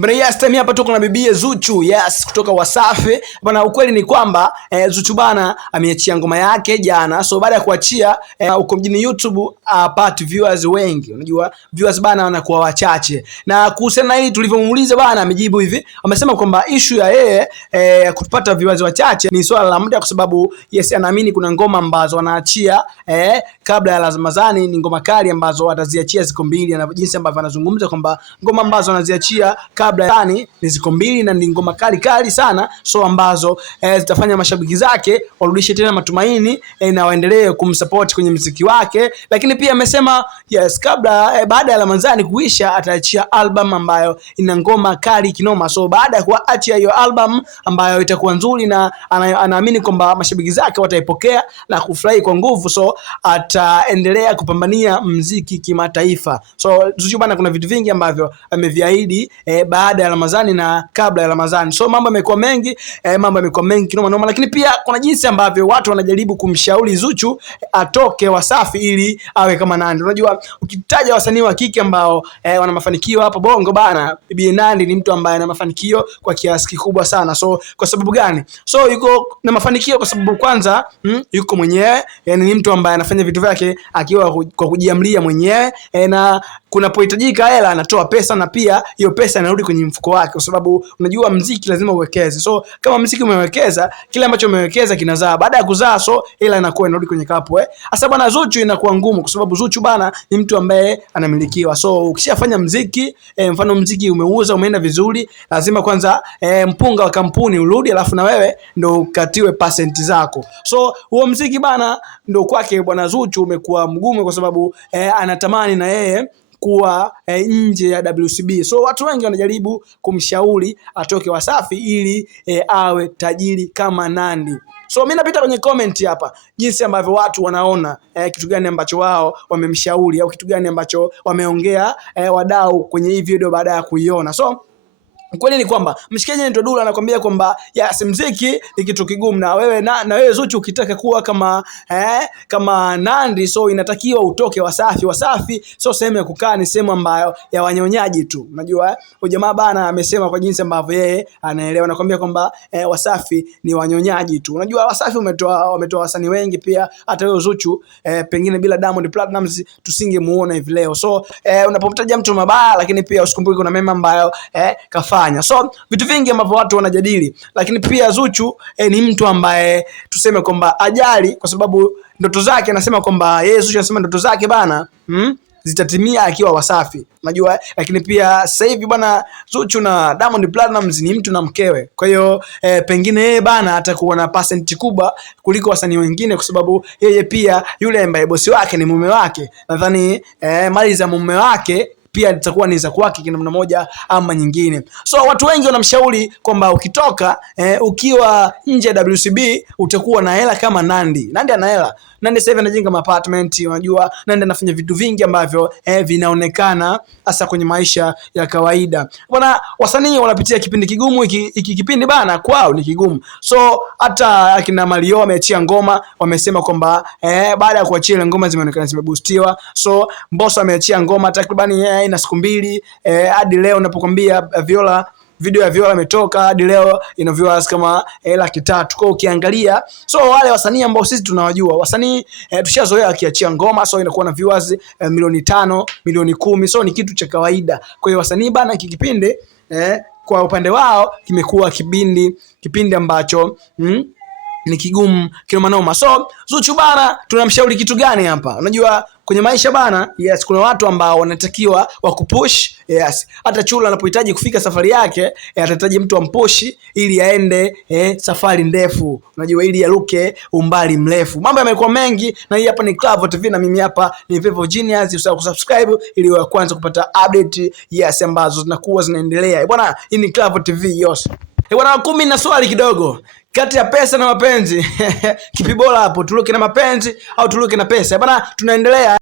Bana, yes, time hapa tuko na bibie Zuchu, yes, kutoka Wasafi. Bana, ukweli ni kwamba Zuchu bana ameachia ngoma yake jana. So baada ya kuachia uko mjini YouTube apart viewers wengi. Unajua viewers bana wanakuwa wachache. Na kuhusiana na hili tulivyomuuliza bana amejibu hivi. Amesema kwamba issue ya yeye kupata viewers wachache ni swala la muda, kwa sababu yes, anaamini kuna ngoma ambazo wanaachia kabla ya Ramadhani, ni ngoma kali ambazo wataziachia ziko mbili, na jinsi ambavyo anazungumza kwamba ngoma ambazo wanaziachia kabla yani ni ziko mbili na ni ngoma kali sana, so ambazo zitafanya mashabiki zake warudishe tena matumaini na waendelee kumsupport kwenye muziki wake. Lakini pia amesema yes, kabla baada ya Ramadhani kuisha ataachia album ambayo ina ngoma kali kinoma. So baada ya kuachia hiyo album ambayo itakuwa nzuri, na anaamini kwamba mashabiki zake wataipokea na kufurahi kwa nguvu, so ataendelea kupambania muziki kimataifa. So Zuchu bana kuna vitu vingi ambavyo ameviahidi baada ya Ramadhani na kabla ya Ramadhani. So mambo yamekuwa mengi, kinoma noma. Lakini pia kuna jinsi ambavyo watu wanajaribu kumshauri Zuchu atoke Wasafi ili awe kama Nandy. Unajua ukitaja wasanii wa kike ambao wana mafanikio hapo Bongo bana, Bibi Nandy ni mtu ambaye ana mafanikio kwa kiasi kikubwa sana. So kwa sababu gani? So yuko na mafanikio kwa sababu kwanza yuko mwenyewe, yani ni mtu ambaye anafanya vitu vyake akiwa kwa kujiamlia mwenyewe, na kunapohitajika hela anatoa pesa, na pia hiyo pesa inarudi kwenye mfuko wake, kwa sababu unajua muziki lazima uwekeze. So kama muziki umewekeza, kile ambacho umewekeza kinazaa. Baada ya kuzaa, so hela inakuwa inarudi kwenye kapu. Sasa bana Zuchu inakuwa ngumu, kwa sababu Zuchu bana ni mtu ambaye anamilikiwa. So ukishafanya muziki, mfano muziki umeuza, umeenda vizuri, lazima kwanza mpunga wa kampuni urudi, alafu na wewe ndo ukatiwe percent zako. So huo muziki bana ndo kwake bwana Zuchu umekuwa mgumu, kwa sababu anatamani na yeye kuwa nje ya WCB. So watu wengi wanajaribu kumshauri atoke Wasafi ili awe tajiri kama Nandy. So mimi napita kwenye comment hapa jinsi ambavyo watu wanaona kitu gani ambacho wao wamemshauri, au kitu gani ambacho wameongea wadau kwenye hii video baada ya kuiona. So kweli ni kwamba mshikaji Nto Dula anakuambia kwamba yes, muziki ni kitu kigumu, na wewe Zuchu ukitaka kuwa kama Nandy, so inatakiwa utoke Wasafi. Wasafi sio sehemu ya kukaa, ni sehemu ambayo ya wanyonyaji tu. Unajua jamaa bana amesema kwa jinsi ambavyo yeye anaelewa, anakuambia kwamba Wasafi ni wanyonyaji tu. Unajua Wasafi wametoa wasanii wengi, pia hata wewe Zuchu pengine bila Diamond Platnumz tusingemuona hivi leo. So unapomtaja mtu mabaya, lakini pia usikumbuke kuna mema ambayo kafanya. So vitu vingi ambavyo watu wanajadili, lakini pia Zuchu ni mtu ambaye tuseme kwamba ajali, kwa sababu ndoto zake, anasema kwamba yeye Zuchu anasema ndoto zake bana zitatimia akiwa Wasafi. Unajua, lakini pia sasa hivi bana Zuchu na Diamond Platnumz ni mtu na mkewe. Kwa hiyo pengine yeye bana atakuwa na percent kubwa kuliko wasanii wengine, kwa sababu yeye pia yule ambaye bosi wake ni mume wake. Nadhani mali za mume wake pia itakuwa ni za kwake kwa namna moja ama nyingine. So watu wengi wanamshauri kwamba ukitoka ukiwa nje ya WCB utakuwa na hela kama Nandy. Nandy ana hela. Nandy sasa hivi anajenga apartment, unajua Nandy anafanya vitu vingi ambavyo vinaonekana hasa kwenye maisha ya kawaida. Bwana, wasanii wanapitia kipindi kigumu, iki kipindi bana kwao ni kigumu. So hata akina Mario ameachia ngoma, wamesema kwamba baada ya kuachia ngoma zimeonekana zimeboostiwa. So Mbosso ameachia ngoma takribani ina siku mbili, hadi leo unapokuambia video ya Viola imetoka, hadi leo ina viewers kama 300,000. Kwa ukiangalia, so wale wasanii ambao sisi tunawajua, wasanii tushazoea akiachia ngoma, so inakuwa na viewers milioni 5, milioni 10. So ni kitu cha kawaida. Kwa hiyo wasanii bana kipindi kwa upande wao kimekuwa kipindi ambacho ni kigumu kinoma noma. So Zuchu bana tunamshauri kitu gani hapa? Unajua kwenye maisha bana, yes, kuna watu ambao wanatakiwa wakupush. Yes, hata Chula anapohitaji kufika safari yake atahitaji mtu ampushi ili aende safari ndefu, unajua, ili aruke umbali mrefu. Mambo yamekuwa mengi, na hii hapa ni Clavoo TV, na mimi hapa ni Vevo Genius. Usisahau kusubscribe ili uwe kwanza kupata update yes ambazo zinakuwa zinaendelea. Bwana, hii ni Clavoo TV yos. Bwana, 10 na swali kidogo. Kati ya pesa na mapenzi kipi bora hapo? Tuluke na mapenzi au tuluke na pesa? Bwana, tunaendelea.